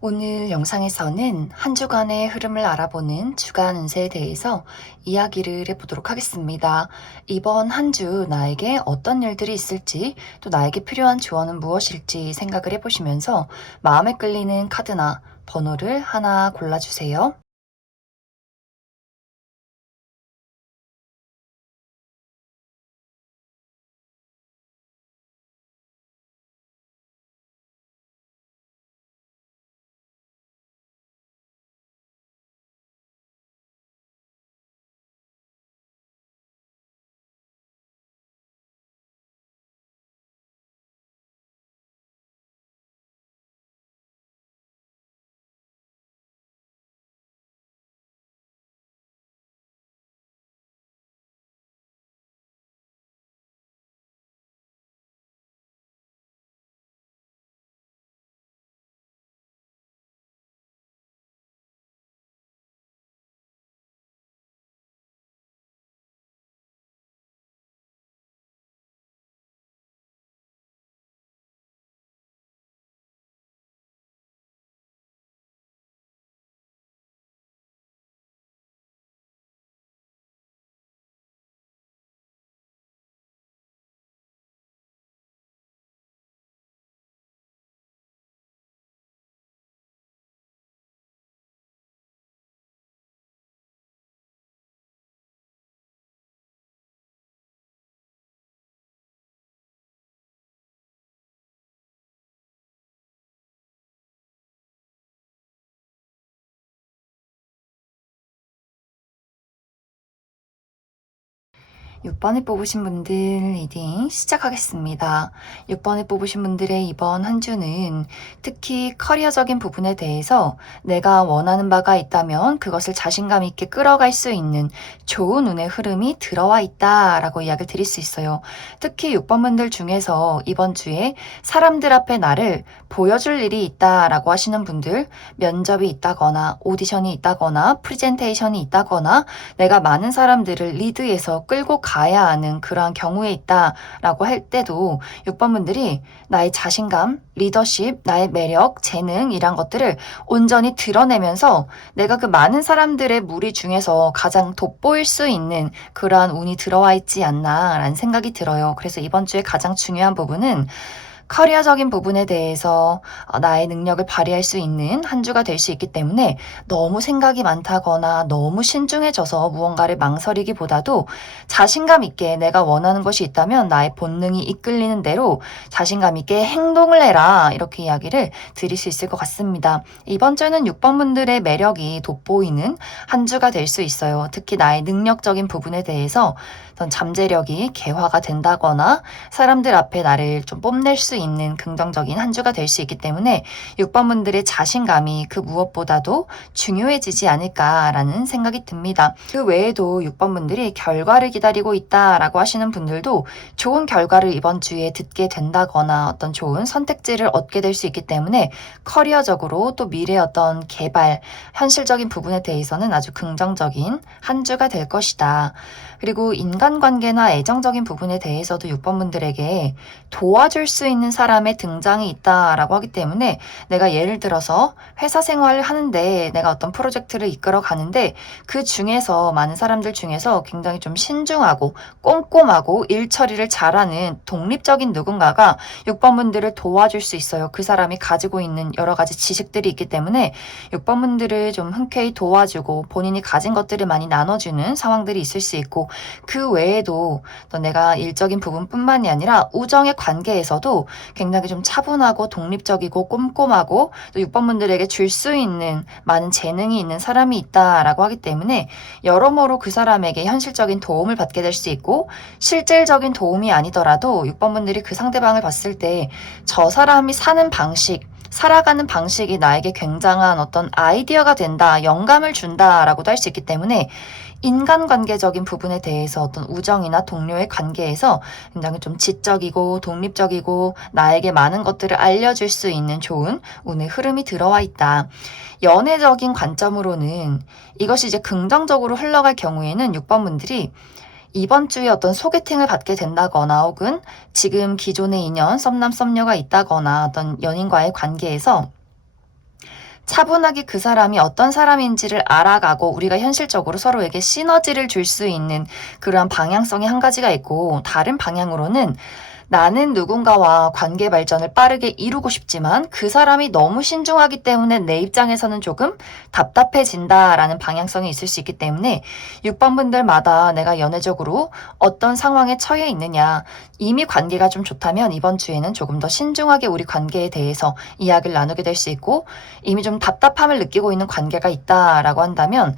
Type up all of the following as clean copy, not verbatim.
오늘 영상에서는 한 주간의 흐름을 알아보는 주간 운세에 대해서 이야기를 해보도록 하겠습니다. 이번 한 주 나에게 어떤 일들이 있을지, 또 나에게 필요한 조언은 무엇일지 생각을 해보시면서 마음에 끌리는 카드나 번호를 하나 골라주세요. 6번을 뽑으신 분들 리딩 시작하겠습니다. 6번을 뽑으신 분들의 이번 한 주는 특히 커리어적인 부분에 대해서 내가 원하는 바가 있다면 그것을 자신감 있게 끌어갈 수 있는 좋은 운의 흐름이 들어와 있다라고 이야기를 드릴 수 있어요. 특히 6번 분들 중에서 이번 주에 사람들 앞에 나를 보여줄 일이 있다라고 하시는 분들, 면접이 있다거나 오디션이 있다거나 프리젠테이션이 있다거나 내가 많은 사람들을 리드해서 끌고 가야 하는 그러한 경우에 있다라고 할 때도 6번 분들이 나의 자신감, 리더십, 나의 매력, 재능 이란 것들을 온전히 드러내면서 내가 그 많은 사람들의 무리 중에서 가장 돋보일 수 있는 그러한 운이 들어와 있지 않나라는 생각이 들어요. 그래서 이번 주에 가장 중요한 부분은 커리어적인 부분에 대해서 나의 능력을 발휘할 수 있는 한 주가 될 수 있기 때문에 너무 생각이 많다거나 너무 신중해져서 무언가를 망설이기보다도 자신감 있게 내가 원하는 것이 있다면 나의 본능이 이끌리는 대로 자신감 있게 행동을 해라, 이렇게 이야기를 드릴 수 있을 것 같습니다. 이번 주는 6번 분들의 매력이 돋보이는 한 주가 될 수 있어요. 특히 나의 능력적인 부분에 대해서 어떤 잠재력이 개화가 된다거나 사람들 앞에 나를 좀 뽐낼 수 있는 긍정적인 한 주가 될 수 있기 때문에 6번 분들의 자신감이 그 무엇보다도 중요해지지 않을까라는 생각이 듭니다. 그 외에도 6번 분들이 결과를 기다리고 있다라고 하시는 분들도 좋은 결과를 이번 주에 듣게 된다거나 어떤 좋은 선택지를 얻게 될 수 있기 때문에 커리어적으로 또 미래의 어떤 개발, 현실적인 부분에 대해서는 아주 긍정적인 한 주가 될 것이다. 그리고 인간관계나 애정적인 부분에 대해서도 6번 분들에게 도와줄 수 있는 사람의 등장이 있다라고 하기 때문에 내가 예를 들어서 회사 생활을 하는데 내가 어떤 프로젝트를 이끌어 가는데 그 중에서 많은 사람들 중에서 굉장히 좀 신중하고 꼼꼼하고 일 처리를 잘하는 독립적인 누군가가 6번 분들을 도와줄 수 있어요. 그 사람이 가지고 있는 여러 가지 지식들이 있기 때문에 6번 분들을 좀 흔쾌히 도와주고 본인이 가진 것들을 많이 나눠주는 상황들이 있을 수 있고, 그 외에도 또 내가 일적인 부분뿐만이 아니라 우정의 관계에서도 굉장히 좀 차분하고 독립적이고 꼼꼼하고 또 6번 분들에게 줄 수 있는 많은 재능이 있는 사람이 있다라고 하기 때문에 여러모로 그 사람에게 현실적인 도움을 받게 될 수 있고, 실질적인 도움이 아니더라도 6번 분들이 그 상대방을 봤을 때 저 사람이 사는 방식, 살아가는 방식이 나에게 굉장한 어떤 아이디어가 된다, 영감을 준다라고도 할 수 있기 때문에 인간관계적인 부분에 대해서 어떤 우정이나 동료의 관계에서 굉장히 좀 지적이고 독립적이고 나에게 많은 것들을 알려줄 수 있는 좋은 운의 흐름이 들어와 있다. 연애적인 관점으로는 이것이 이제 긍정적으로 흘러갈 경우에는 6번 분들이 이번 주에 어떤 소개팅을 받게 된다거나 혹은 지금 기존의 인연, 썸남, 썸녀가 있다거나 어떤 연인과의 관계에서 차분하게 그 사람이 어떤 사람인지를 알아가고 우리가 현실적으로 서로에게 시너지를 줄 수 있는 그러한 방향성이 한 가지가 있고, 다른 방향으로는 나는 누군가와 관계 발전을 빠르게 이루고 싶지만 그 사람이 너무 신중하기 때문에 내 입장에서는 조금 답답해진다라는 방향성이 있을 수 있기 때문에 6번 분들마다 내가 연애적으로 어떤 상황에 처해 있느냐, 이미 관계가 좀 좋다면 이번 주에는 조금 더 신중하게 우리 관계에 대해서 이야기를 나누게 될 수 있고, 이미 좀 답답함을 느끼고 있는 관계가 있다라고 한다면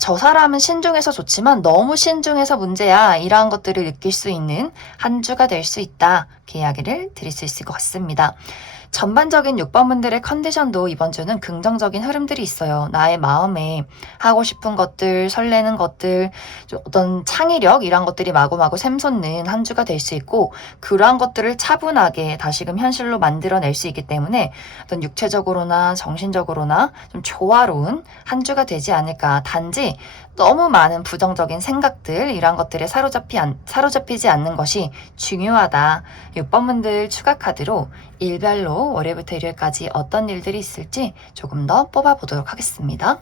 저 사람은 신중해서 좋지만 너무 신중해서 문제야, 이러한 것들을 느낄 수 있는 한 주가 될 수 있다, 이렇게 이야기를 드릴 수 있을 것 같습니다. 전반적인 6번 분들의 컨디션도 이번 주는 긍정적인 흐름들이 있어요. 나의 마음에 하고 싶은 것들, 설레는 것들, 어떤 창의력, 이런 것들이 마구마구 샘솟는 한 주가 될 수 있고, 그러한 것들을 차분하게 다시금 현실로 만들어낼 수 있기 때문에 어떤 육체적으로나 정신적으로나 좀 조화로운 한 주가 되지 않을까. 단지 너무 많은 부정적인 생각들, 이런 것들에 사로잡히지 않는 것이 중요하다. 6번 분들 추가 카드로 일별로 월요일부터 일요일까지 어떤 일들이 있을지 조금 더 뽑아보도록 하겠습니다.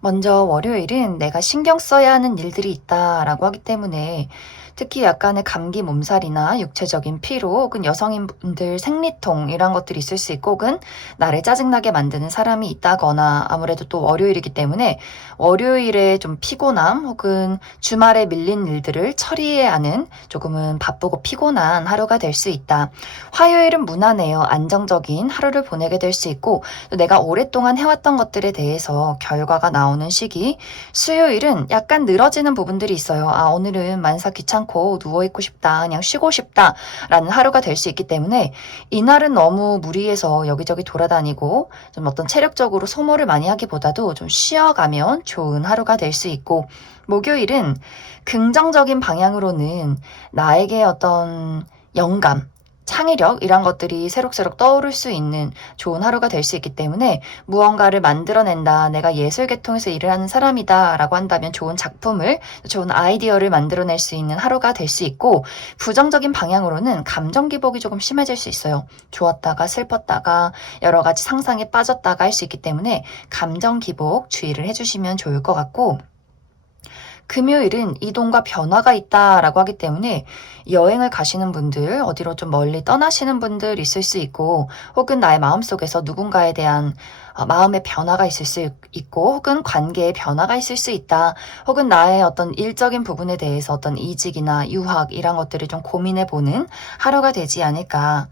먼저 월요일은 내가 신경 써야 하는 일들이 있다라고 하기 때문에, 특히 약간의 감기 몸살이나 육체적인 피로, 혹은 여성인분들 생리통, 이런 것들이 있을 수 있고, 혹은 나를 짜증나게 만드는 사람이 있다거나, 아무래도 또 월요일이기 때문에 월요일에 좀 피곤함, 혹은 주말에 밀린 일들을 처리해야 하는 조금은 바쁘고 피곤한 하루가 될 수 있다. 화요일은 무난해요. 안정적인 하루를 보내게 될 수 있고, 또 내가 오랫동안 해왔던 것들에 대해서 결과가 나오는 시기. 수요일은 약간 늘어지는 부분들이 있어요. 오늘은 만사 귀찮고 누워있고 싶다, 그냥 쉬고 싶다 라는 하루가 될 수 있기 때문에 이날은 너무 무리해서 여기저기 돌아다니고 좀 어떤 체력적으로 소모를 많이 하기보다도 좀 쉬어가면 좋은 하루가 될 수 있고, 목요일은 긍정적인 방향으로는 나에게 어떤 영감, 창의력, 이런 것들이 새록새록 떠오를 수 있는 좋은 하루가 될 수 있기 때문에 무언가를 만들어낸다, 내가 예술 계통에서 일을 하는 사람이다 라고 한다면 좋은 작품을, 좋은 아이디어를 만들어낼 수 있는 하루가 될 수 있고, 부정적인 방향으로는 감정 기복이 조금 심해질 수 있어요. 좋았다가 슬펐다가 여러 가지 상상에 빠졌다가 할 수 있기 때문에 감정 기복 주의를 해주시면 좋을 것 같고, 금요일은 이동과 변화가 있다라고 하기 때문에 여행을 가시는 분들, 어디로 좀 멀리 떠나시는 분들 있을 수 있고, 혹은 나의 마음속에서 누군가에 대한 마음의 변화가 있을 수 있고, 혹은 관계의 변화가 있을 수 있다. 혹은 나의 어떤 일적인 부분에 대해서 어떤 이직이나 유학, 이런 것들을 좀 고민해보는 하루가 되지 않을까.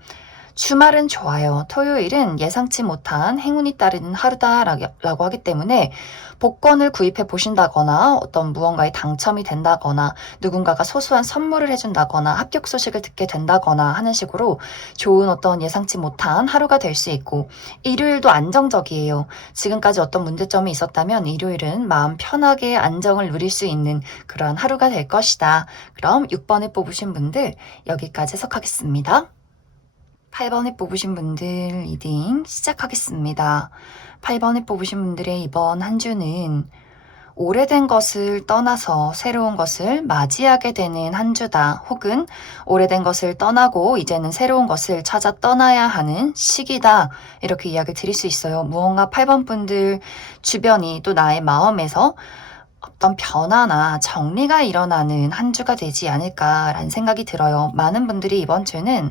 주말은 좋아요. 토요일은 예상치 못한 행운이 따르는 하루다라고 하기 때문에 복권을 구입해 보신다거나, 어떤 무언가에 당첨이 된다거나, 누군가가 소소한 선물을 해준다거나, 합격 소식을 듣게 된다거나 하는 식으로 좋은 어떤 예상치 못한 하루가 될 수 있고, 일요일도 안정적이에요. 지금까지 어떤 문제점이 있었다면 일요일은 마음 편하게 안정을 누릴 수 있는 그러한 하루가 될 것이다. 그럼 6번을 뽑으신 분들 여기까지 해석하겠습니다. 8번에 뽑으신 분들 리딩 시작하겠습니다. 8번에 뽑으신 분들의 이번 한 주는 오래된 것을 떠나서 새로운 것을 맞이하게 되는 한 주다. 혹은 오래된 것을 떠나고 이제는 새로운 것을 찾아 떠나야 하는 시기다. 이렇게 이야기 드릴 수 있어요. 무언가 8번 분들 주변이, 또 나의 마음에서 어떤 변화나 정리가 일어나는 한 주가 되지 않을까라는 생각이 들어요. 많은 분들이 이번 주는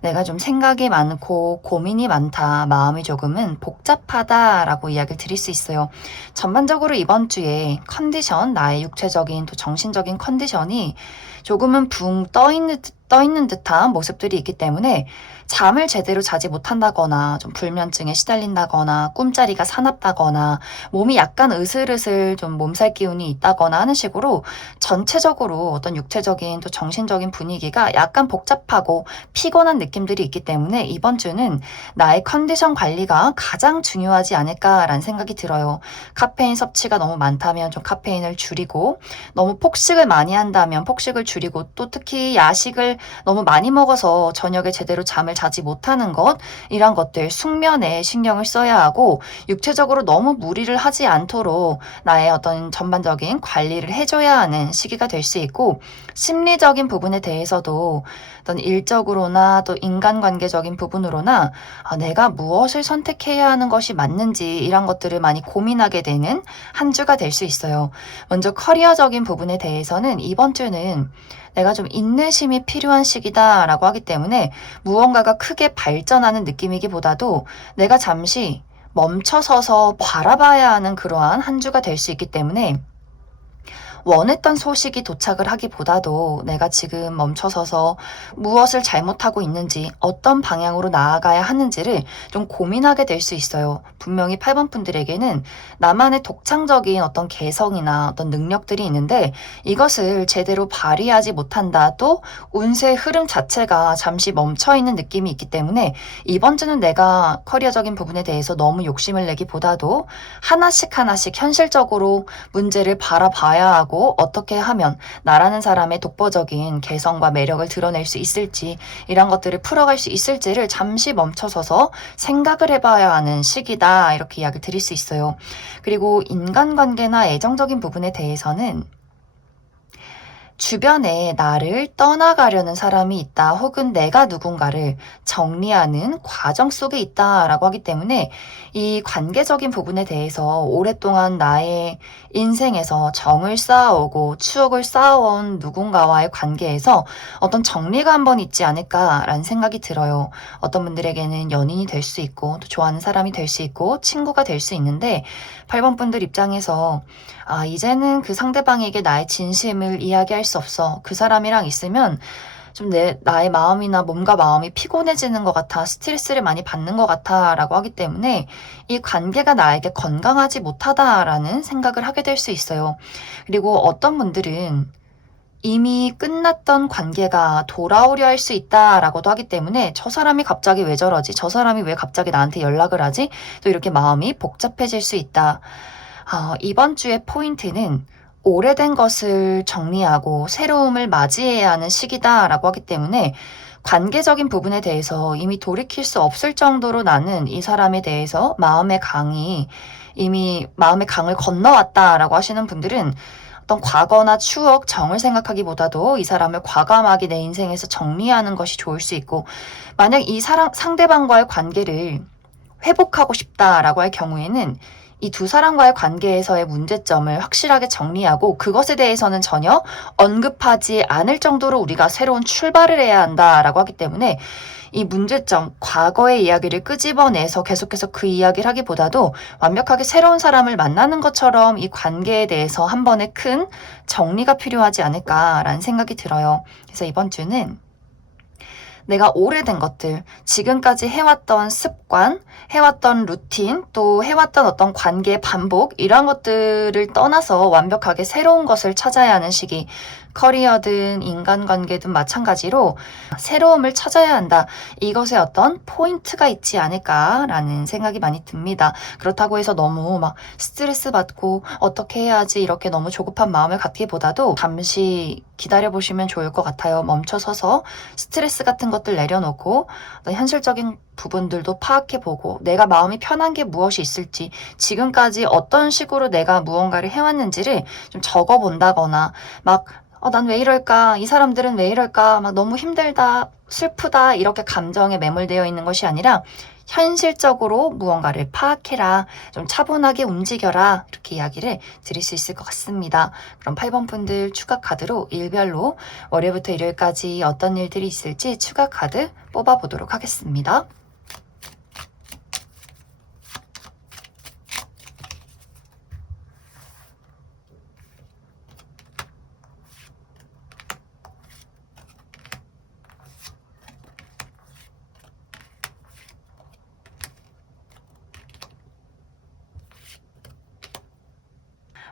내가 좀 생각이 많고 고민이 많다, 마음이 조금은 복잡하다라고 이야기를 드릴 수 있어요. 전반적으로 이번 주에 컨디션, 나의 육체적인 또 정신적인 컨디션이 조금은 붕 떠있는 듯한 모습들이 있기 때문에 잠을 제대로 자지 못한다거나, 좀 불면증에 시달린다거나, 꿈자리가 사납다거나, 몸이 약간 으슬으슬 좀 몸살 기운이 있다거나 하는 식으로 전체적으로 어떤 육체적인 또 정신적인 분위기가 약간 복잡하고 피곤한 느낌들이 있기 때문에 이번 주는 나의 컨디션 관리가 가장 중요하지 않을까라는 생각이 들어요. 카페인 섭취가 너무 많다면 좀 카페인을 줄이고, 너무 폭식을 많이 한다면 폭식을 줄이고, 또 특히 야식을 술을 너무 많이 먹어서 저녁에 제대로 잠을 자지 못하는 것, 이런 것들 숙면에 신경을 써야 하고 육체적으로 너무 무리를 하지 않도록 나의 어떤 전반적인 관리를 해줘야 하는 시기가 될 수 있고, 심리적인 부분에 대해서도 어떤 일적으로나 또 인간관계적인 부분으로나 내가 무엇을 선택해야 하는 것이 맞는지 이런 것들을 많이 고민하게 되는 한 주가 될 수 있어요. 먼저 커리어적인 부분에 대해서는 이번 주는 내가 좀 인내심이 필요한 시기다라고 하기 때문에 무언가가 크게 발전하는 느낌이기보다도 내가 잠시 멈춰서서 바라봐야 하는 그러한 한 주가 될 수 있기 때문에 원했던 소식이 도착을 하기보다도 내가 지금 멈춰서서 무엇을 잘못하고 있는지, 어떤 방향으로 나아가야 하는지를 좀 고민하게 될 수 있어요. 분명히 8번 분들에게는 나만의 독창적인 어떤 개성이나 어떤 능력들이 있는데 이것을 제대로 발휘하지 못한다. 또 운세의 흐름 자체가 잠시 멈춰있는 느낌이 있기 때문에 이번 주는 내가 커리어적인 부분에 대해서 너무 욕심을 내기보다도 하나씩 하나씩 현실적으로 문제를 바라봐야 하고 어떻게 하면 나라는 사람의 독보적인 개성과 매력을 드러낼 수 있을지, 이런 것들을 풀어갈 수 있을지를 잠시 멈춰서서 생각을 해봐야 하는 시기다, 이렇게 이야기를 드릴 수 있어요. 그리고 인간관계나 애정적인 부분에 대해서는 주변에 나를 떠나가려는 사람이 있다, 혹은 내가 누군가를 정리하는 과정 속에 있다라고 하기 때문에 이 관계적인 부분에 대해서 오랫동안 나의 인생에서 정을 쌓아오고 추억을 쌓아온 누군가와의 관계에서 어떤 정리가 한번 있지 않을까라는 생각이 들어요. 어떤 분들에게는 연인이 될 수 있고 또 좋아하는 사람이 될 수 있고 친구가 될 수 있는데 8번 분들 입장에서 이제는 그 상대방에게 나의 진심을 이야기할 수 없어. 그 사람이랑 있으면 좀 나의 마음이나 몸과 마음이 피곤해지는 것 같아. 스트레스를 많이 받는 것 같아. 라고 하기 때문에 이 관계가 나에게 건강하지 못하다라는 생각을 하게 될 수 있어요. 그리고 어떤 분들은 이미 끝났던 관계가 돌아오려 할 수 있다라고도 하기 때문에 저 사람이 갑자기 왜 저러지? 저 사람이 왜 갑자기 나한테 연락을 하지? 또 이렇게 마음이 복잡해질 수 있다. 이번 주의 포인트는 오래된 것을 정리하고 새로움을 맞이해야 하는 시기다라고 하기 때문에 관계적인 부분에 대해서 이미 돌이킬 수 없을 정도로 나는 이 사람에 대해서 이미 마음의 강을 건너왔다라고 하시는 분들은 어떤 과거나 추억, 정을 생각하기보다도 이 사람을 과감하게 내 인생에서 정리하는 것이 좋을 수 있고, 만약 이 상대방과의 관계를 회복하고 싶다라고 할 경우에는 이 두 사람과의 관계에서의 문제점을 확실하게 정리하고 그것에 대해서는 전혀 언급하지 않을 정도로 우리가 새로운 출발을 해야 한다라고 하기 때문에 이 문제점, 과거의 이야기를 끄집어내서 계속해서 그 이야기를 하기보다도 완벽하게 새로운 사람을 만나는 것처럼 이 관계에 대해서 한 번에 큰 정리가 필요하지 않을까라는 생각이 들어요. 그래서 이번 주는 내가 오래된 것들, 지금까지 해왔던 습관, 해왔던 루틴, 또 해왔던 어떤 관계 반복, 이런 것들을 떠나서 완벽하게 새로운 것을 찾아야 하는 시기, 커리어든 인간관계든 마찬가지로 새로움을 찾아야 한다. 이것에 어떤 포인트가 있지 않을까라는 생각이 많이 듭니다. 그렇다고 해서 너무 막 스트레스 받고 어떻게 해야지 이렇게 너무 조급한 마음을 갖기보다도 잠시 기다려보시면 좋을 것 같아요. 멈춰서서 스트레스 같은 것들 내려놓고 현실적인 부분들도 파악해보고 내가 마음이 편한 게 무엇이 있을지, 지금까지 어떤 식으로 내가 무언가를 해왔는지를 좀 적어본다거나 난 왜 이럴까? 이 사람들은 왜 이럴까? 막 너무 힘들다, 슬프다, 이렇게 감정에 매몰되어 있는 것이 아니라 현실적으로 무언가를 파악해라, 좀 차분하게 움직여라, 이렇게 이야기를 드릴 수 있을 것 같습니다. 그럼 8번 분들 추가 카드로 일별로 월요일부터 일요일까지 어떤 일들이 있을지 추가 카드 뽑아보도록 하겠습니다.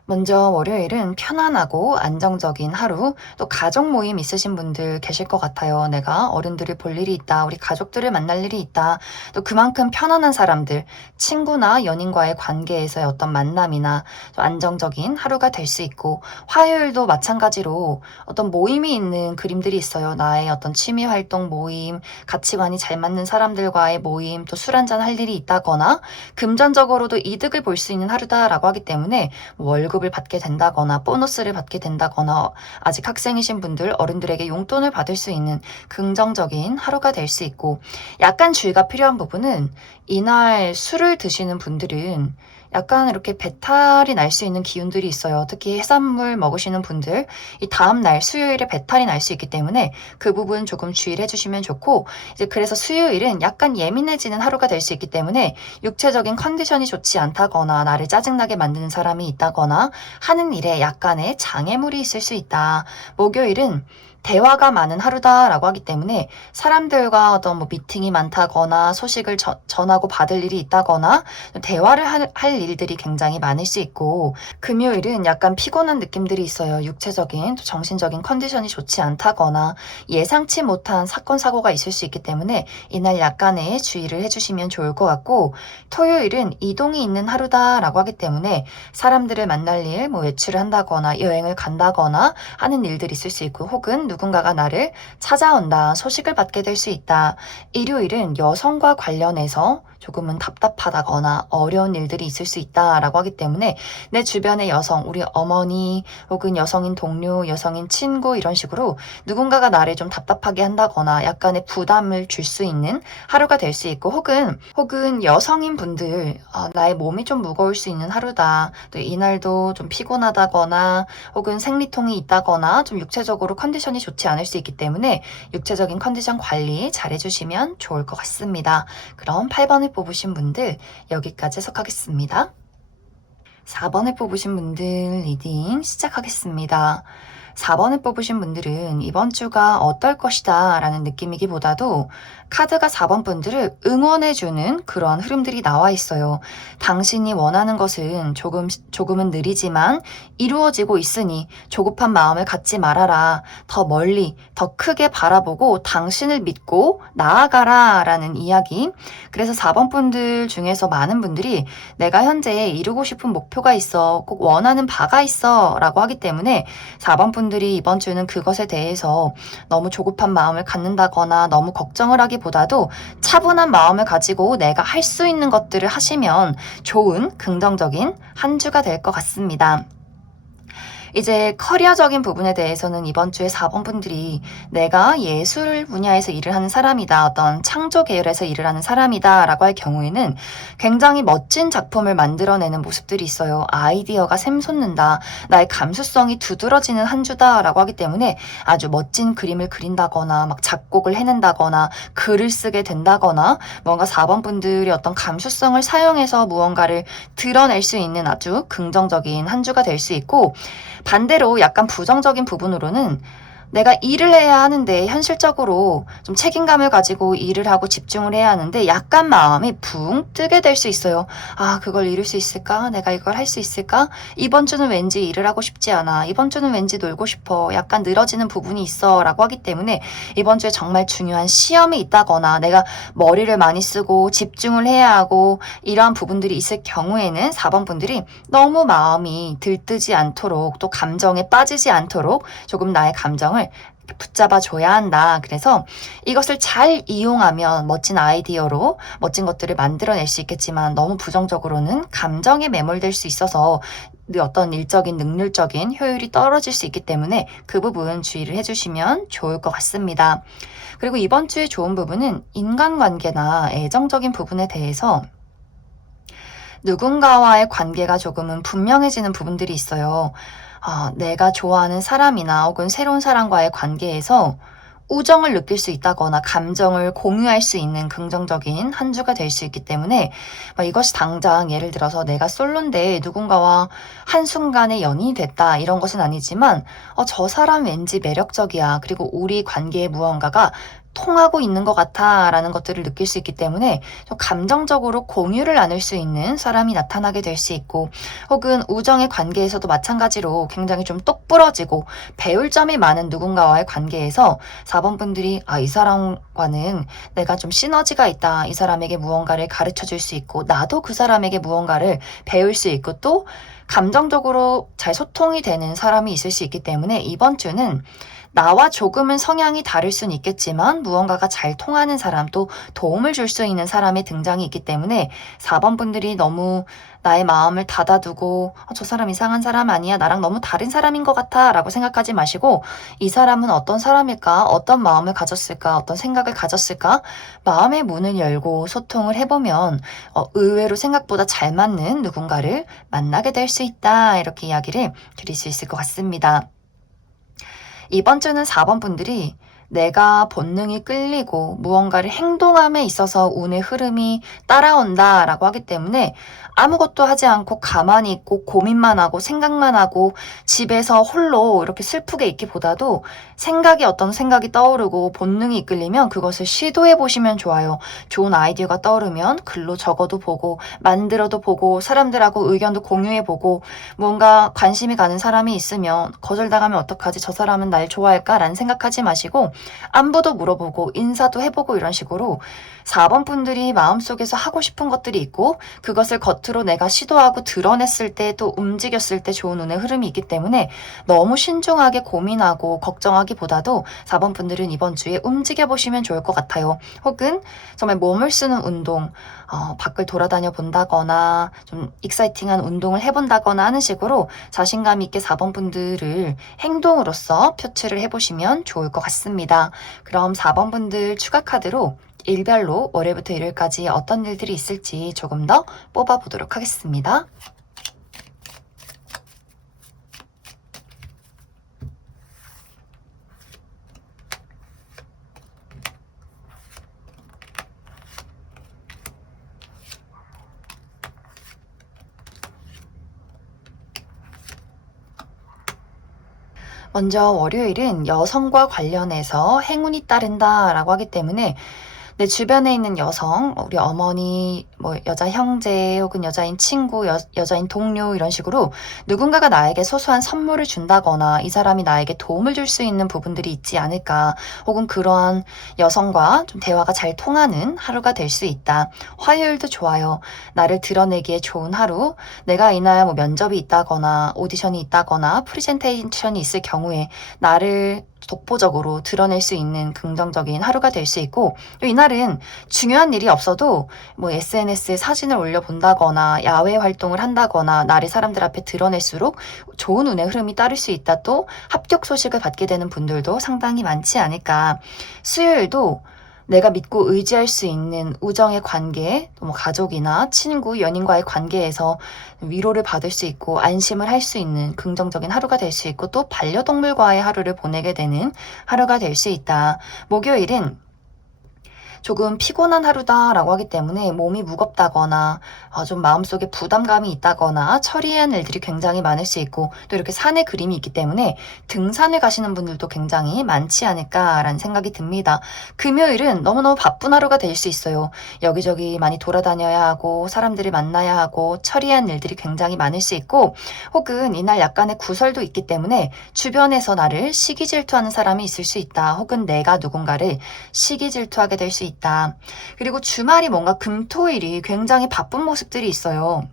먼저 월요일은 편안하고 안정적인 하루, 또 가족 모임 있으신 분들 계실 것 같아요. 내가 어른들을 볼 일이 있다, 우리 가족들을 만날 일이 있다, 또 그만큼 편안한 사람들, 친구나 연인과의 관계에서의 어떤 만남이나 또 안정적인 하루가 될 수 있고, 화요일도 마찬가지로 어떤 모임이 있는 그림들이 있어요. 나의 어떤 취미 활동 모임, 가치관이 잘 맞는 사람들과의 모임, 또 술 한잔 할 일이 있다거나, 금전적으로도 이득을 볼 수 있는 하루다라고 하기 때문에 뭐 월급을 받게 된다거나 보너스를 받게 된다거나 아직 학생이신 분들 어른들에게 용돈을 받을 수 있는 긍정적인 하루가 될 수 있고, 약간 주의가 필요한 부분은 이날 술을 드시는 분들은 약간 이렇게 배탈이 날 수 있는 기운들이 있어요. 특히 해산물 먹으시는 분들, 이 다음 날 수요일에 배탈이 날 수 있기 때문에 그 부분 조금 주의를 해주시면 좋고, 이제 그래서 수요일은 약간 예민해지는 하루가 될 수 있기 때문에 육체적인 컨디션이 좋지 않다거나 나를 짜증나게 만드는 사람이 있다거나 하는 일에 약간의 장애물이 있을 수 있다. 목요일은 대화가 많은 하루다라고 하기 때문에 사람들과 어떤 뭐 미팅이 많다거나 소식을 전하고 받을 일이 있다거나 대화를 할 일들이 굉장히 많을 수 있고, 금요일은 약간 피곤한 느낌들이 있어요. 육체적인 또 정신적인 컨디션이 좋지 않다거나 예상치 못한 사건 사고가 있을 수 있기 때문에 이날 약간의 주의를 해주시면 좋을 것 같고, 토요일은 이동이 있는 하루다라고 하기 때문에 사람들을 만날 일, 뭐 외출을 한다거나 여행을 간다거나 하는 일들이 있을 수 있고, 혹은 누군가가 나를 찾아온다, 소식을 받게 될 수 있다. 일요일은 여성과 관련해서 조금은 답답하다거나 어려운 일들이 있을 수 있다라고 하기 때문에 내 주변의 여성, 우리 어머니 혹은 여성인 동료, 여성인 친구 이런 식으로 누군가가 나를 좀 답답하게 한다거나 약간의 부담을 줄 수 있는 하루가 될 수 있고, 혹은 여성인 분들 나의 몸이 좀 무거울 수 있는 하루다. 또 이날도 좀 피곤하다거나 혹은 생리통이 있다거나 좀 육체적으로 컨디션이 좋지 않을 수 있기 때문에 육체적인 컨디션 관리 잘 해주시면 좋을 것 같습니다. 그럼 8번을 뽑으신 분들 여기까지 해석하겠습니다. 4번을 뽑으신 분들 리딩 시작하겠습니다. 4번을 뽑으신 분들은 이번 주가 어떨 것이다 라는 느낌이기보다도 카드가 4번 분들을 응원해주는 그런 흐름들이 나와 있어요. 당신이 원하는 것은 조금은 느리지만 이루어지고 있으니 조급한 마음을 갖지 말아라. 더 멀리, 더 크게 바라보고 당신을 믿고 나아가라 라는 이야기. 그래서 4번 분들 중에서 많은 분들이 내가 현재 이루고 싶은 목표가 있어, 꼭 원하는 바가 있어 라고 하기 때문에 4번 분들이 이번 주는 그것에 대해서 너무 조급한 마음을 갖는다거나 너무 걱정을 하기보다도 차분한 마음을 가지고 내가 할 수 있는 것들을 하시면 좋은 긍정적인 한 주가 될 것 같습니다. 이제 커리어적인 부분에 대해서는 이번 주에 4번 분들이 내가 예술 분야에서 일을 하는 사람이다, 어떤 창조 계열에서 일을 하는 사람이다 라고 할 경우에는 굉장히 멋진 작품을 만들어내는 모습들이 있어요. 아이디어가 샘솟는다, 나의 감수성이 두드러지는 한 주다 라고 하기 때문에 아주 멋진 그림을 그린다거나 막 작곡을 해낸다거나 글을 쓰게 된다거나 뭔가 4번 분들이 어떤 감수성을 사용해서 무언가를 드러낼 수 있는 아주 긍정적인 한 주가 될 수 있고, 반대로 약간 부정적인 부분으로는 내가 일을 해야 하는데 현실적으로 좀 책임감을 가지고 일을 하고 집중을 해야 하는데 약간 마음이 붕 뜨게 될 수 있어요. 아, 그걸 이룰 수 있을까? 내가 이걸 할 수 있을까? 이번 주는 왠지 일을 하고 싶지 않아. 이번 주는 왠지 놀고 싶어. 약간 늘어지는 부분이 있어 라고 하기 때문에 이번 주에 정말 중요한 시험이 있다거나 내가 머리를 많이 쓰고 집중을 해야 하고 이러한 부분들이 있을 경우에는 4번 분들이 너무 마음이 들뜨지 않도록, 또 감정에 빠지지 않도록 조금 나의 감정을 붙잡아 줘야 한다. 그래서 이것을 잘 이용하면 멋진 아이디어로 멋진 것들을 만들어낼 수 있겠지만 너무 부정적으로는 감정에 매몰될 수 있어서 어떤 일적인 능률적인 효율이 떨어질 수 있기 때문에 그 부분 주의를 해주시면 좋을 것 같습니다. 그리고 이번 주에 좋은 부분은 인간관계나 애정적인 부분에 대해서 누군가와의 관계가 조금은 분명해지는 부분들이 있어요. 내가 좋아하는 사람이나 혹은 새로운 사람과의 관계에서 우정을 느낄 수 있다거나 감정을 공유할 수 있는 긍정적인 한 주가 될 수 있기 때문에 이것이 당장 예를 들어서 내가 솔로인데 누군가와 한순간에 연인이 됐다 이런 것은 아니지만 저 사람 왠지 매력적이야. 그리고 우리 관계의 무언가가 통하고 있는 것 같아 라는 것들을 느낄 수 있기 때문에 좀 감정적으로 공유를 나눌 수 있는 사람이 나타나게 될 수 있고, 혹은 우정의 관계에서도 마찬가지로 굉장히 좀 똑부러지고 배울 점이 많은 누군가와의 관계에서 4번 분들이 이 사람과는 내가 좀 시너지가 있다, 이 사람에게 무언가를 가르쳐 줄 수 있고 나도 그 사람에게 무언가를 배울 수 있고 또 감정적으로 잘 소통이 되는 사람이 있을 수 있기 때문에 이번 주는 나와 조금은 성향이 다를 수는 있겠지만 무언가가 잘 통하는 사람, 또 도움을 줄 수 있는 사람의 등장이 있기 때문에 4번 분들이 너무 나의 마음을 닫아두고 저 사람 이상한 사람 아니야, 나랑 너무 다른 사람인 것 같아 라고 생각하지 마시고, 이 사람은 어떤 사람일까, 어떤 마음을 가졌을까, 어떤 생각을 가졌을까, 마음의 문을 열고 소통을 해보면 의외로 생각보다 잘 맞는 누군가를 만나게 될 수 있다, 이렇게 이야기를 드릴 수 있을 것 같습니다. 이번 주는 4번 분들이 내가 본능이 끌리고 무언가를 행동함에 있어서 운의 흐름이 따라온다라고 하기 때문에 아무것도 하지 않고 가만히 있고 고민만 하고 생각만 하고 집에서 홀로 이렇게 슬프게 있기보다도 어떤 생각이 떠오르고 본능이 이끌리면 그것을 시도해 보시면 좋아요. 좋은 아이디어가 떠오르면 글로 적어도 보고 만들어도 보고 사람들하고 의견도 공유해 보고, 뭔가 관심이 가는 사람이 있으면 거절당하면 어떡하지, 저 사람은 날 좋아할까 라는 생각하지 마시고 안부도 물어보고 인사도 해보고, 이런 식으로 4번 분들이 마음속에서 하고 싶은 것들이 있고 그것을 겉으로 내가 시도하고 드러냈을 때, 또 움직였을 때 좋은 운의 흐름이 있기 때문에 너무 신중하게 고민하고 걱정하기보다도 4번 분들은 이번 주에 움직여보시면 좋을 것 같아요. 혹은 정말 몸을 쓰는 운동, 밖을 돌아다녀 본다거나 좀 익사이팅한 운동을 해본다거나 하는 식으로 자신감 있게 4번 분들을 행동으로서 표출을 해보시면 좋을 것 같습니다. 그럼 4번 분들 추가 카드로 일별로 월요일부터 일요일까지 어떤 일들이 있을지 조금 더 뽑아보도록 하겠습니다. 먼저 월요일은 여성과 관련해서 행운이 따른다 라고 하기 때문에 내 주변에 있는 여성, 우리 어머니, 여자 형제 혹은 여자인 친구, 여자인 동료, 이런 식으로 누군가가 나에게 소소한 선물을 준다거나 이 사람이 나에게 도움을 줄 수 있는 부분들이 있지 않을까, 혹은 그러한 여성과 좀 대화가 잘 통하는 하루가 될 수 있다. 화요일도 좋아요. 나를 드러내기에 좋은 하루, 내가 이날 면접이 있다거나 오디션이 있다거나 프레젠테이션이 있을 경우에 나를 독보적으로 드러낼 수 있는 긍정적인 하루가 될 수 있고, 또 이날은 중요한 일이 없어도 SNS에 사진을 올려본다거나 야외 활동을 한다거나 나를 사람들 앞에 드러낼수록 좋은 운의 흐름이 따를 수 있다. 또 합격 소식을 받게 되는 분들도 상당히 많지 않을까. 수요일도 내가 믿고 의지할 수 있는 우정의 관계, 또 가족이나 친구, 연인과의 관계에서 위로를 받을 수 있고 안심을 할 수 있는 긍정적인 하루가 될 수 있고, 또 반려동물과의 하루를 보내게 되는 하루가 될 수 있다. 목요일은 조금 피곤한 하루다라고 하기 때문에 몸이 무겁다거나 좀 마음속에 부담감이 있다거나 처리해야 하는 일들이 굉장히 많을 수 있고, 또 이렇게 산의 그림이 있기 때문에 등산을 가시는 분들도 굉장히 많지 않을까라는 생각이 듭니다. 금요일은 너무너무 바쁜 하루가 될 수 있어요. 여기저기 많이 돌아다녀야 하고 사람들을 만나야 하고 처리해야 하는 일들이 굉장히 많을 수 있고, 혹은 이날 약간의 구설도 있기 때문에 주변에서 나를 시기 질투하는 사람이 있을 수 있다. 혹은 내가 누군가를 시기 질투하게 될 수 있다. 그리고 주말이 뭔가 금토일이 굉장히 바쁜 모습들이 있어요.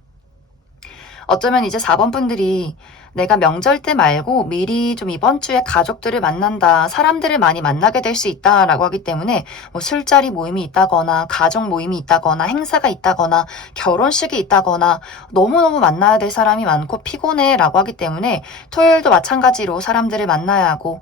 어쩌면 이제 4번 분들이 내가 명절 때 말고 미리 좀 이번 주에 가족들을 만난다, 사람들을 많이 만나게 될 수 있다라고 하기 때문에 술자리 모임이 있다거나 가족 모임이 있다거나 행사가 있다거나 결혼식이 있다거나 너무너무 만나야 될 사람이 많고 피곤해 라고 하기 때문에 토요일도 마찬가지로 사람들을 만나야 하고,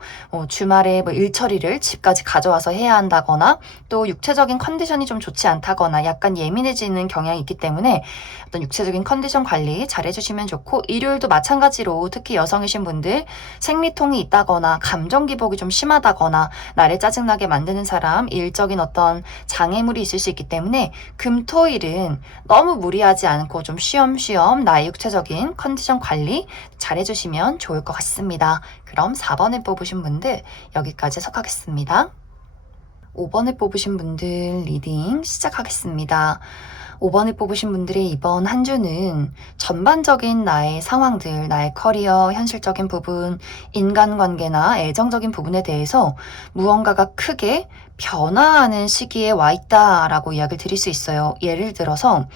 주말에 일 처리를 집까지 가져와서 해야 한다거나 또 육체적인 컨디션이 좀 좋지 않다거나 약간 예민해지는 경향이 있기 때문에 어떤 육체적인 컨디션 관리 잘 해주시면 좋고, 일요일도 마찬가지로 특히 여성이신 분들 생리통이 있다거나 감정 기복이 좀 심하다거나 나를 짜증나게 만드는 사람, 일적인 어떤 장애물이 있을 수 있기 때문에 금토일은 너무 무리하지 않고 좀 쉬엄쉬엄 나의 육체적인 컨디션 관리 잘 해주시면 좋을 것 같습니다. 그럼 4번을 뽑으신 분들 여기까지 해석하겠습니다. 5번을 뽑으신 분들 리딩 시작하겠습니다. 5번을 뽑으신 분들의 이번 한 주는 전반적인 나의 상황들, 나의 커리어, 현실적인 부분, 인간관계나 애정적인 부분에 대해서 무언가가 크게 변화하는 시기에 와 있다라고 이야기를 드릴 수 있어요. 예를 들어서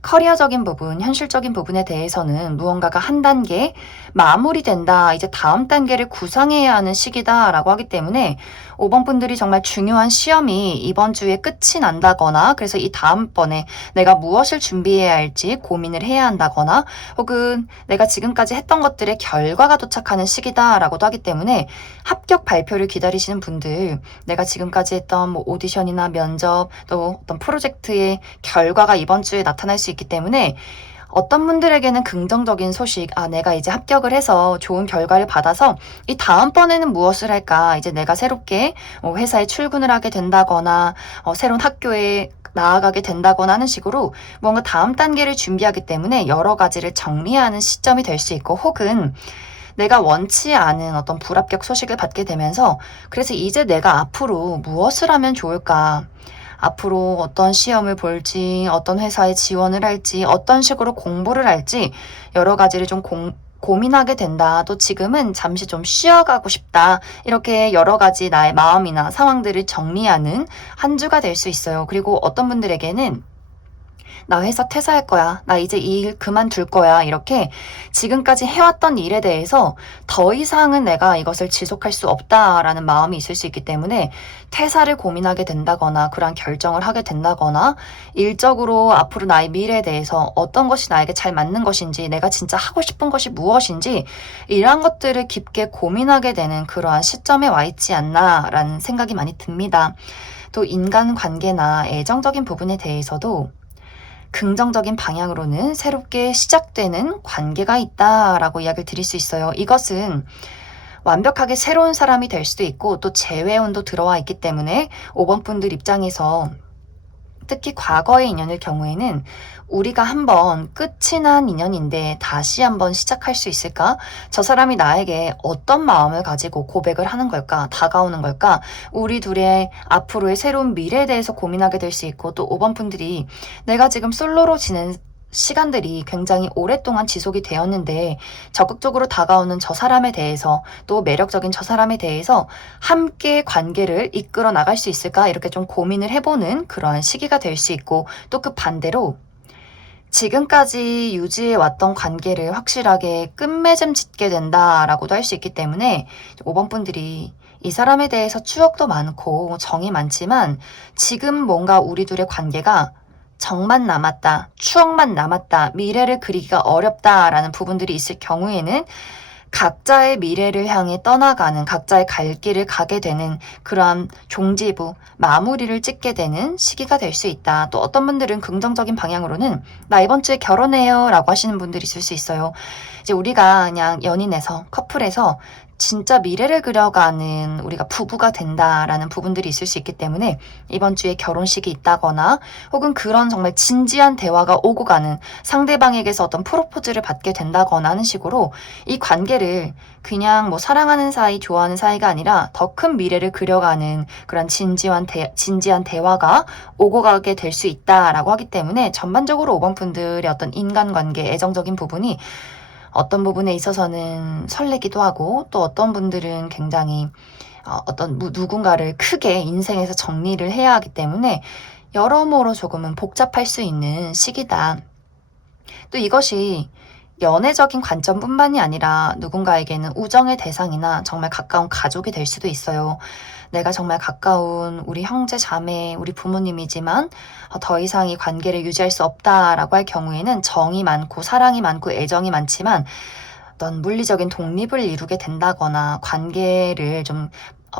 커리어적인 부분, 현실적인 부분에 대해서는 무언가가 한 단계 마무리된다. 이제 다음 단계를 구상해야 하는 시기다라고 하기 때문에 5번 분들이 정말 중요한 시험이 이번 주에 끝이 난다거나 그래서 이 다음번에 내가 무엇을 준비해야 할지 고민을 해야 한다거나 혹은 내가 지금까지 했던 것들의 결과가 도착하는 시기다라고도 하기 때문에 합격 발표를 기다리시는 분들, 내가 지금까지 했던 뭐 오디션이나 면접 또 어떤 프로젝트의 결과가 이번 주에 나타날 수 있기 때문에 어떤 분들에게는 긍정적인 소식, 내가 이제 합격을 해서 좋은 결과를 받아서 이 다음번에는 무엇을 할까? 이제 내가 새롭게 회사에 출근을 하게 된다거나 새로운 학교에 나아가게 된다거나 하는 식으로 뭔가 다음 단계를 준비하기 때문에 여러 가지를 정리하는 시점이 될 수 있고 혹은 내가 원치 않은 어떤 불합격 소식을 받게 되면서 그래서 이제 내가 앞으로 무엇을 하면 좋을까? 앞으로 어떤 시험을 볼지, 어떤 회사에 지원을 할지, 어떤 식으로 공부를 할지 여러 가지를 좀 고민하게 된다. 또 지금은 잠시 좀 쉬어가고 싶다. 이렇게 여러 가지 나의 마음이나 상황들을 정리하는 한 주가 될 수 있어요. 그리고 어떤 분들에게는 나 회사 퇴사할 거야. 나 이제 이 일 그만둘 거야. 이렇게 지금까지 해왔던 일에 대해서 더 이상은 내가 이것을 지속할 수 없다라는 마음이 있을 수 있기 때문에 퇴사를 고민하게 된다거나 그러한 결정을 하게 된다거나 일적으로 앞으로 나의 미래에 대해서 어떤 것이 나에게 잘 맞는 것인지 내가 진짜 하고 싶은 것이 무엇인지 이러한 것들을 깊게 고민하게 되는 그러한 시점에 와 있지 않나라는 생각이 많이 듭니다. 또 인간관계나 애정적인 부분에 대해서도 긍정적인 방향으로는 새롭게 시작되는 관계가 있다라고 이야기를 드릴 수 있어요. 이것은 완벽하게 새로운 사람이 될 수도 있고 또 재회원도 들어와 있기 때문에 5번 분들 입장에서 특히 과거의 인연일 경우에는 우리가 한번 끝이 난 인연인데 다시 한번 시작할 수 있을까? 저 사람이 나에게 어떤 마음을 가지고 고백을 하는 걸까? 다가오는 걸까? 우리 둘의 앞으로의 새로운 미래에 대해서 고민하게 될 수 있고 또 5번 분들이 내가 지금 솔로로 지낸 시간들이 굉장히 오랫동안 지속이 되었는데 적극적으로 다가오는 저 사람에 대해서 또 매력적인 저 사람에 대해서 함께 관계를 이끌어 나갈 수 있을까 이렇게 좀 고민을 해보는 그러한 시기가 될 수 있고 또 그 반대로 지금까지 유지해 왔던 관계를 확실하게 끝맺음 짓게 된다라고도 할 수 있기 때문에 5번 분들이 이 사람에 대해서 추억도 많고 정이 많지만 지금 뭔가 우리 둘의 관계가 정만 남았다, 추억만 남았다, 미래를 그리기가 어렵다라는 부분들이 있을 경우에는 각자의 미래를 향해 떠나가는 각자의 갈 길을 가게 되는 그러한 종지부, 마무리를 찍게 되는 시기가 될 수 있다. 또 어떤 분들은 긍정적인 방향으로는 나 이번 주에 결혼해요 라고 하시는 분들이 있을 수 있어요. 이제 우리가 그냥 연인에서 커플에서 진짜 미래를 그려가는 우리가 부부가 된다라는 부분들이 있을 수 있기 때문에 이번 주에 결혼식이 있다거나 혹은 그런 정말 진지한 대화가 오고 가는 상대방에게서 어떤 프로포즈를 받게 된다거나 하는 식으로 이 관계를 그냥 뭐 사랑하는 사이, 좋아하는 사이가 아니라 더 큰 미래를 그려가는 그런 진지한 대화가 오고 가게 될 수 있다라고 하기 때문에 전반적으로 5번 분들의 어떤 인간관계, 애정적인 부분이 어떤 부분에 있어서는 설레기도 하고 또 어떤 분들은 굉장히 어떤 누군가를 크게 인생에서 정리를 해야 하기 때문에 여러모로 조금은 복잡할 수 있는 시기다. 또 이것이 연애적인 관점뿐만이 아니라 누군가에게는 우정의 대상이나 정말 가까운 가족이 될 수도 있어요. 내가 정말 가까운 우리 형제, 자매, 우리 부모님이지만 더 이상 이 관계를 유지할 수 없다라고 할 경우에는 정이 많고 사랑이 많고 애정이 많지만 어떤 물리적인 독립을 이루게 된다거나 관계를 좀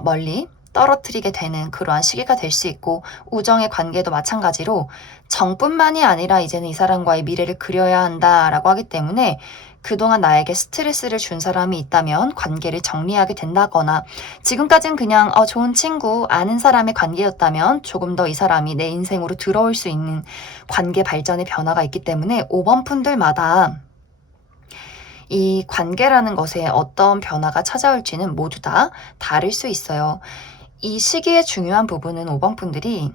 멀리 떨어뜨리게 되는 그러한 시기가 될 수 있고 우정의 관계도 마찬가지로 정뿐만이 아니라 이제는 이 사람과의 미래를 그려야 한다라고 하기 때문에 그동안 나에게 스트레스를 준 사람이 있다면 관계를 정리하게 된다거나 지금까진 그냥 좋은 친구, 아는 사람의 관계였다면 조금 더 이 사람이 내 인생으로 들어올 수 있는 관계 발전의 변화가 있기 때문에 5번 분들마다 이 관계라는 것에 어떤 변화가 찾아올지는 모두 다 다를 수 있어요. 이 시기에 중요한 부분은 5번 분들이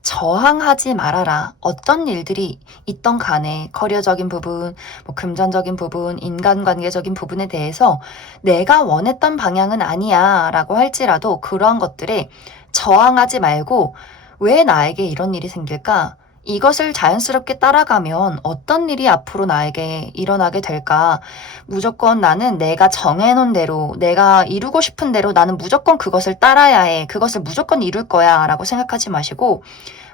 저항하지 말아라. 어떤 일들이 있던 간에 커리어적인 부분, 뭐 금전적인 부분, 인간관계적인 부분에 대해서 내가 원했던 방향은 아니야 라고 할지라도 그러한 것들에 저항하지 말고 왜 나에게 이런 일이 생길까? 이것을 자연스럽게 따라가면 어떤 일이 앞으로 나에게 일어나게 될까? 무조건 나는 내가 정해놓은 대로, 내가 이루고 싶은 대로 나는 무조건 그것을 따라야 해. 그것을 무조건 이룰 거야. 라고 생각하지 마시고,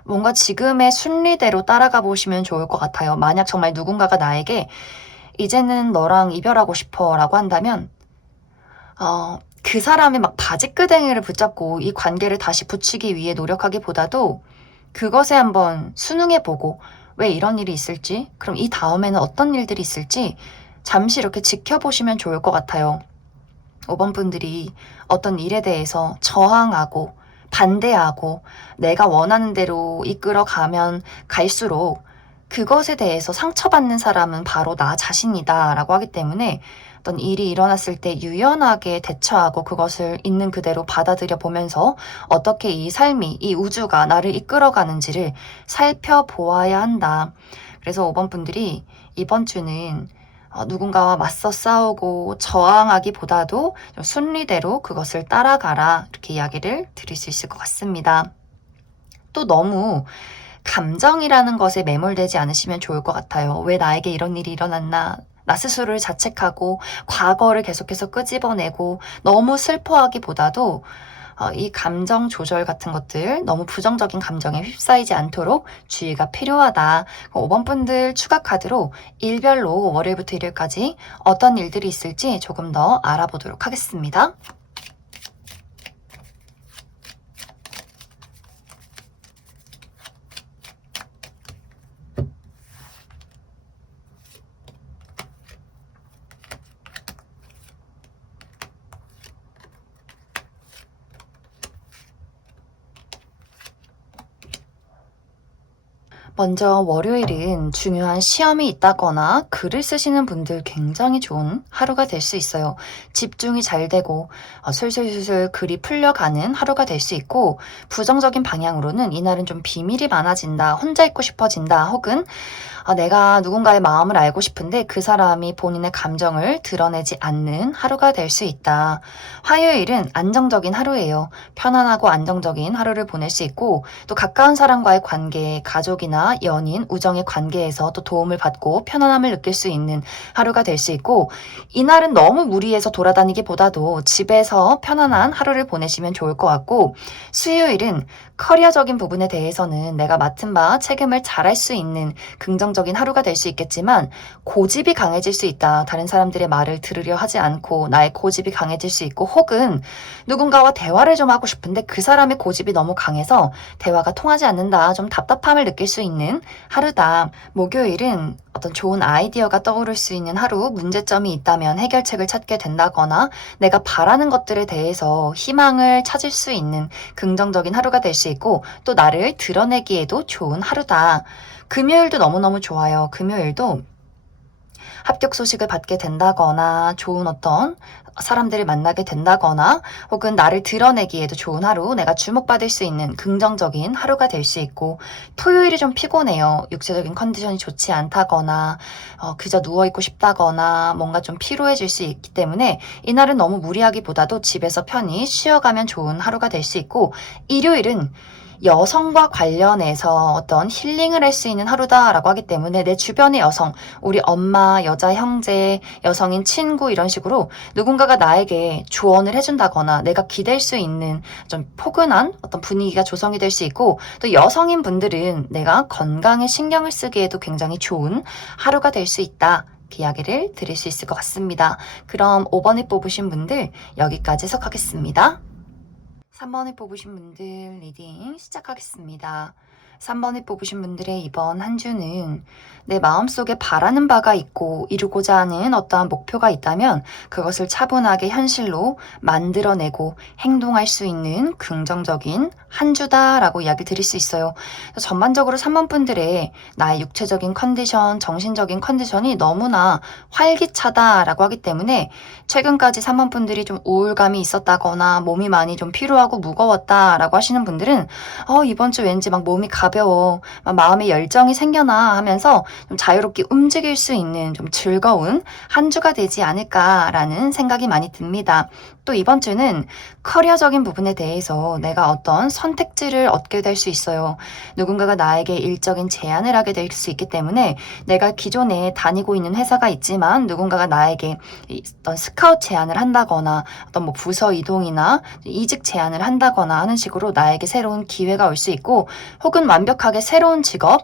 뭔가 지금의 순리대로 따라가 보시면 좋을 것 같아요. 만약 정말 누군가가 나에게 이제는 너랑 이별하고 싶어 라고 한다면, 그 사람의 막 바지끄댕이를 붙잡고 이 관계를 다시 붙이기 위해 노력하기보다도 그것에 한번 순응해보고 왜 이런 일이 있을지, 그럼 이 다음에는 어떤 일들이 있을지 잠시 이렇게 지켜보시면 좋을 것 같아요. 5번 분들이 어떤 일에 대해서 저항하고 반대하고 내가 원하는 대로 이끌어가면 갈수록 그것에 대해서 상처받는 사람은 바로 나 자신이다 라고 하기 때문에 어떤 일이 일어났을 때 유연하게 대처하고 그것을 있는 그대로 받아들여 보면서 어떻게 이 삶이, 이 우주가 나를 이끌어가는지를 살펴보아야 한다. 그래서 5번 분들이 이번 주는 누군가와 맞서 싸우고 저항하기보다도 좀 순리대로 그것을 따라가라 이렇게 이야기를 드릴 수 있을 것 같습니다. 또 너무 감정이라는 것에 매몰되지 않으시면 좋을 것 같아요. 왜 나에게 이런 일이 일어났나? 나 스스로를 자책하고 과거를 계속해서 끄집어내고 너무 슬퍼하기보다도 이 감정 조절 같은 것들 너무 부정적인 감정에 휩싸이지 않도록 주의가 필요하다. 5번 분들 추가 카드로 일별로 월요일부터 일요일까지 어떤 일들이 있을지 조금 더 알아보도록 하겠습니다. 먼저 월요일은 중요한 시험이 있다거나 글을 쓰시는 분들 굉장히 좋은 하루가 될 수 있어요. 집중이 잘 되고 술술술술 글이 풀려가는 하루가 될 수 있고, 부정적인 방향으로는 이날은 좀 비밀이 많아진다, 혼자 있고 싶어진다, 혹은 내가 누군가의 마음을 알고 싶은데 그 사람이 본인의 감정을 드러내지 않는 하루가 될 수 있다. 화요일은 안정적인 하루예요. 편안하고 안정적인 하루를 보낼 수 있고, 또 가까운 사람과의 관계, 가족이나 연인, 우정의 관계에서 또 도움을 받고 편안함을 느낄 수 있는 하루가 될 수 있고, 이날은 너무 무리해서 돌아다니기보다도 집에서 편안한 하루를 보내시면 좋을 것 같고, 수요일은 커리어적인 부분에 대해서는 내가 맡은 바 책임을 잘할 수 있는 긍정적인 하루가 될 수 있겠지만, 고집이 강해질 수 있다. 다른 사람들의 말을 들으려 하지 않고 나의 고집이 강해질 수 있고, 혹은 누군가와 대화를 좀 하고 싶은데 그 사람의 고집이 너무 강해서 대화가 통하지 않는다. 좀 답답함을 느낄 수 있는 하루다. 목요일은 어떤 좋은 아이디어가 떠오를 수 있는 하루, 문제점이 있다면 해결책을 찾게 된다거나 내가 바라는 것들에 대해서 희망을 찾을 수 있는 긍정적인 하루가 될 수 있고, 또 나를 드러내기에도 좋은 하루다. 금요일도 너무너무 좋아요. 금요일도 합격 소식을 받게 된다거나 좋은 어떤 사람들을 만나게 된다거나 혹은 나를 드러내기에도 좋은 하루, 내가 주목받을 수 있는 긍정적인 하루가 될 수 있고, 토요일이 좀 피곤해요. 육체적인 컨디션이 좋지 않다거나 그저 누워있고 싶다거나 뭔가 좀 피로해질 수 있기 때문에 이날은 너무 무리하기보다도 집에서 편히 쉬어가면 좋은 하루가 될 수 있고, 일요일은 여성과 관련해서 어떤 힐링을 할 수 있는 하루다라고 하기 때문에 내 주변의 여성, 우리 엄마, 여자 형제, 여성인 친구 이런 식으로 누군가가 나에게 조언을 해준다거나 내가 기댈 수 있는 좀 포근한 어떤 분위기가 조성이 될 수 있고, 또 여성인 분들은 내가 건강에 신경을 쓰기에도 굉장히 좋은 하루가 될 수 있다. 그 이야기를 드릴 수 있을 것 같습니다. 그럼 5번에 뽑으신 분들 여기까지 해석하겠습니다. 3번에 뽑으신 분들 리딩 시작하겠습니다. 3번을 뽑으신 분들의 이번 한 주는 내 마음속에 바라는 바가 있고 이루고자 하는 어떠한 목표가 있다면 그것을 차분하게 현실로 만들어내고 행동할 수 있는 긍정적인 한 주다라고 이야기 드릴 수 있어요. 전반적으로 3번 분들의 나의 육체적인 컨디션, 정신적인 컨디션이 너무나 활기차다라고 하기 때문에 최근까지 3번 분들이 좀 우울감이 있었다거나 몸이 많이 좀 피로하고 무거웠다라고 하시는 분들은 이번 주 왠지 막 몸이 가벼워, 막 마음에 열정이 생겨나 하면서 좀 자유롭게 움직일 수 있는 좀 즐거운 한 주가 되지 않을까라는 생각이 많이 듭니다. 또 이번 주는 커리어적인 부분에 대해서 내가 어떤 선택지를 얻게 될 수 있어요. 누군가가 나에게 일적인 제안을 하게 될 수 있기 때문에 내가 기존에 다니고 있는 회사가 있지만 누군가가 나에게 어떤 스카우트 제안을 한다거나 어떤 뭐 부서 이동이나 이직 제안을 한다거나 하는 식으로 나에게 새로운 기회가 올 수 있고, 혹은 완벽하게 새로운 직업,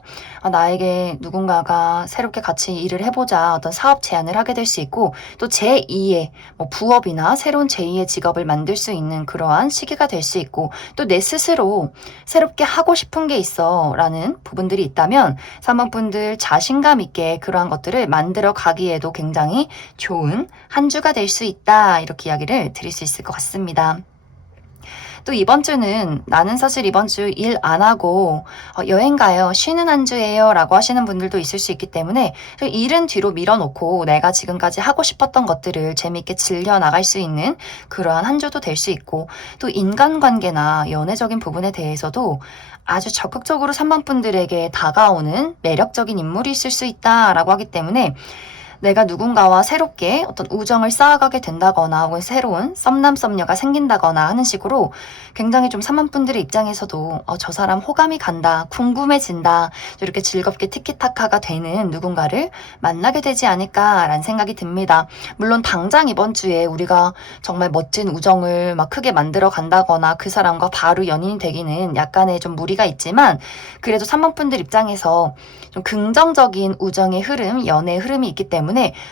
나에게 누군가가 새롭게 같이 일을 해보자 어떤 사업 제안을 하게 될 수 있고, 또 제2의 뭐 부업이나 새로운 제2의 직업을 만들 수 있는 그러한 시기가 될 수 있고, 또 내 스스로 새롭게 하고 싶은 게 있어 라는 부분들이 있다면 3번 분들 자신감 있게 그러한 것들을 만들어 가기에도 굉장히 좋은 한 주가 될 수 있다, 이렇게 이야기를 드릴 수 있을 것 같습니다. 또 이번 주는 나는 사실 이번 주 일 안 하고 여행 가요, 쉬는 한 주예요 라고 하시는 분들도 있을 수 있기 때문에 일은 뒤로 밀어놓고 내가 지금까지 하고 싶었던 것들을 재미있게 즐겨 나갈 수 있는 그러한 한 주도 될 수 있고, 또 인간관계나 연애적인 부분에 대해서도 아주 적극적으로 3번 분들에게 다가오는 매력적인 인물이 있을 수 있다라고 하기 때문에 내가 누군가와 새롭게 어떤 우정을 쌓아가게 된다거나 혹은 새로운 썸남 썸녀가 생긴다거나 하는 식으로 굉장히 좀 3번 분들의 입장에서도 저 사람 호감이 간다, 궁금해진다, 이렇게 즐겁게 티키타카가 되는 누군가를 만나게 되지 않을까라는 생각이 듭니다. 물론 당장 이번 주에 우리가 정말 멋진 우정을 막 크게 만들어 간다거나 그 사람과 바로 연인이 되기는 약간의 좀 무리가 있지만, 그래도 3번 분들 입장에서 좀 긍정적인 우정의 흐름, 연애의 흐름이 있기 때문에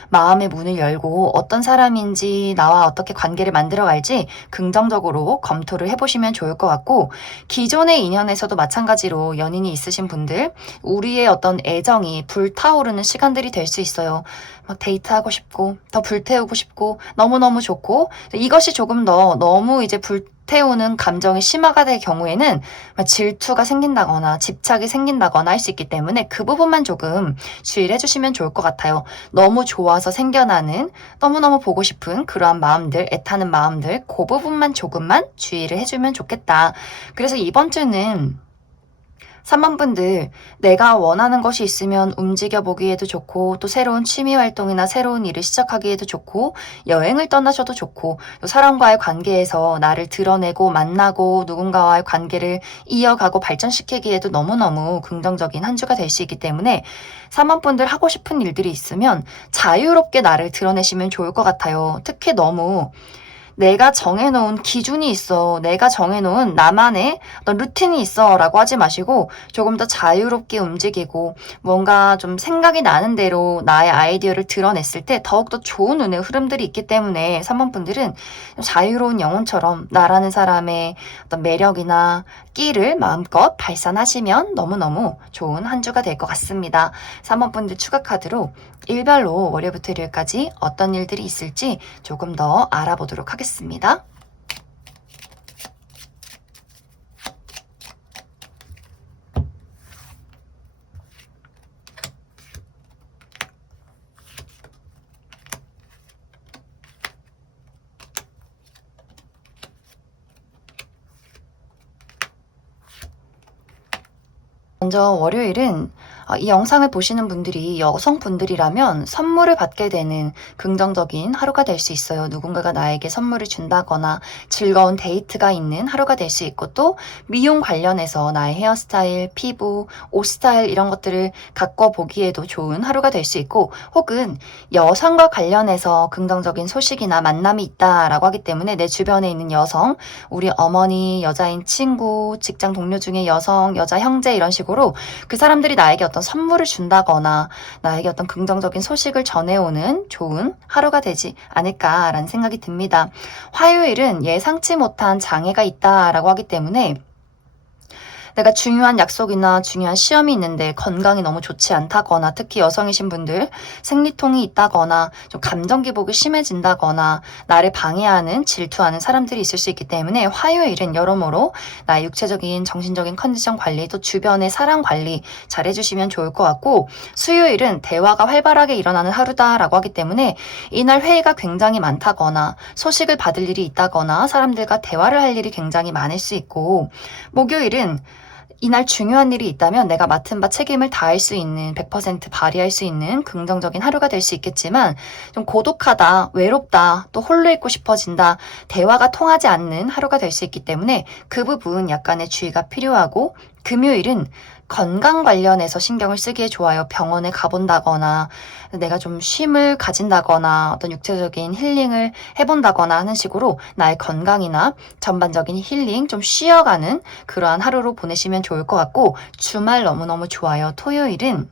마음의 문을 열고 어떤 사람인지 나와 어떻게 관계를 만들어갈지 긍정적으로 검토를 해보시면 좋을 것 같고, 기존의 인연에서도 마찬가지로 연인이 있으신 분들, 우리의 어떤 애정이 불타오르는 시간들이 될 수 있어요. 막 데이트하고 싶고 더 불태우고 싶고 너무너무 좋고, 이것이 조금 더 너무 이제 불태우는 감정이 심화가 될 경우에는 질투가 생긴다거나 집착이 생긴다거나 할 수 있기 때문에 그 부분만 조금 주의를 해주시면 좋을 것 같아요. 너무 좋아서 생겨나는, 너무너무 보고 싶은 그러한 마음들, 애타는 마음들, 그 부분만 조금만 주의를 해주면 좋겠다. 그래서 이번 주는 3번 분들, 내가 원하는 것이 있으면 움직여 보기에도 좋고, 또 새로운 취미 활동이나 새로운 일을 시작하기에도 좋고, 여행을 떠나셔도 좋고, 또 사람과의 관계에서 나를 드러내고 만나고 누군가와의 관계를 이어가고 발전시키기에도 너무너무 긍정적인 한 주가 될 수 있기 때문에 3번 분들 하고 싶은 일들이 있으면 자유롭게 나를 드러내시면 좋을 것 같아요. 특히 너무 내가 정해놓은 기준이 있어, 내가 정해놓은 나만의 어떤 루틴이 있어 라고 하지 마시고 조금 더 자유롭게 움직이고 뭔가 좀 생각이 나는 대로 나의 아이디어를 드러냈을 때 더욱더 좋은 운의 흐름들이 있기 때문에 3번 분들은 자유로운 영혼처럼 나라는 사람의 어떤 매력이나 끼를 마음껏 발산하시면 너무너무 좋은 한 주가 될 것 같습니다. 3번 분들 추가 카드로 일별로 월요일부터 일요일까지 어떤 일들이 있을지 조금 더 알아보도록 하겠습니다. 먼저 월요일은 이 영상을 보시는 분들이 여성분들이라면 선물을 받게 되는 긍정적인 하루가 될 수 있어요. 누군가가 나에게 선물을 준다거나 즐거운 데이트가 있는 하루가 될 수 있고, 또 미용 관련해서 나의 헤어스타일, 피부, 옷 스타일 이런 것들을 갖고 보기에도 좋은 하루가 될 수 있고, 혹은 여성과 관련해서 긍정적인 소식이나 만남이 있다라고 하기 때문에 내 주변에 있는 여성, 우리 어머니, 여자인 친구, 직장 동료 중에 여성, 여자 형제 이런 식으로 그 사람들이 나에게 어떤 선물을 준다거나 나에게 어떤 긍정적인 소식을 전해오는 좋은 하루가 되지 않을까라는 생각이 듭니다. 화요일은 예상치 못한 장애가 있다라고 하기 때문에 내가 중요한 약속이나 중요한 시험이 있는데 건강이 너무 좋지 않다거나, 특히 여성이신 분들 생리통이 있다거나 좀 감정 기복이 심해진다거나 나를 방해하는, 질투하는 사람들이 있을 수 있기 때문에 화요일은 여러모로 나의 육체적인, 정신적인 컨디션 관리, 또 주변의 사랑 관리 잘 해주시면 좋을 것 같고, 수요일은 대화가 활발하게 일어나는 하루다라고 하기 때문에 이날 회의가 굉장히 많다거나 소식을 받을 일이 있다거나 사람들과 대화를 할 일이 굉장히 많을 수 있고, 목요일은 이날 중요한 일이 있다면 내가 맡은 바 책임을 다할 수 있는, 100% 발휘할 수 있는 긍정적인 하루가 될 수 있겠지만, 좀 고독하다, 외롭다, 또 홀로 있고 싶어진다, 대화가 통하지 않는 하루가 될 수 있기 때문에 그 부분 약간의 주의가 필요하고, 금요일은 건강 관련해서 신경을 쓰기에 좋아요. 병원에 가본다거나 내가 좀 쉼을 가진다거나 어떤 육체적인 힐링을 해본다거나 하는 식으로 나의 건강이나 전반적인 힐링, 좀 쉬어가는 그러한 하루로 보내시면 좋을 것 같고, 주말 너무너무 좋아요. 토요일은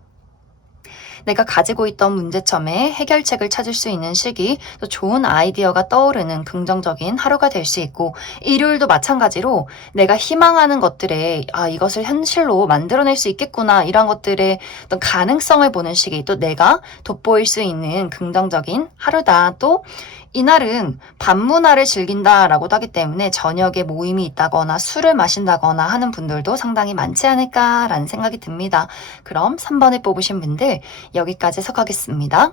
내가 가지고 있던 문제점에 해결책을 찾을 수 있는 시기, 또 좋은 아이디어가 떠오르는 긍정적인 하루가 될 수 있고, 일요일도 마찬가지로 내가 희망하는 것들에 이것을 현실로 만들어낼 수 있겠구나, 이런 것들의 어떤 가능성을 보는 시기, 또 내가 돋보일 수 있는 긍정적인 하루다. 또 이날은 밤문화를 즐긴다라고도 하기 때문에 저녁에 모임이 있다거나 술을 마신다거나 하는 분들도 상당히 많지 않을까라는 생각이 듭니다. 그럼 3번을 뽑으신 분들 여기까지 해석하겠습니다.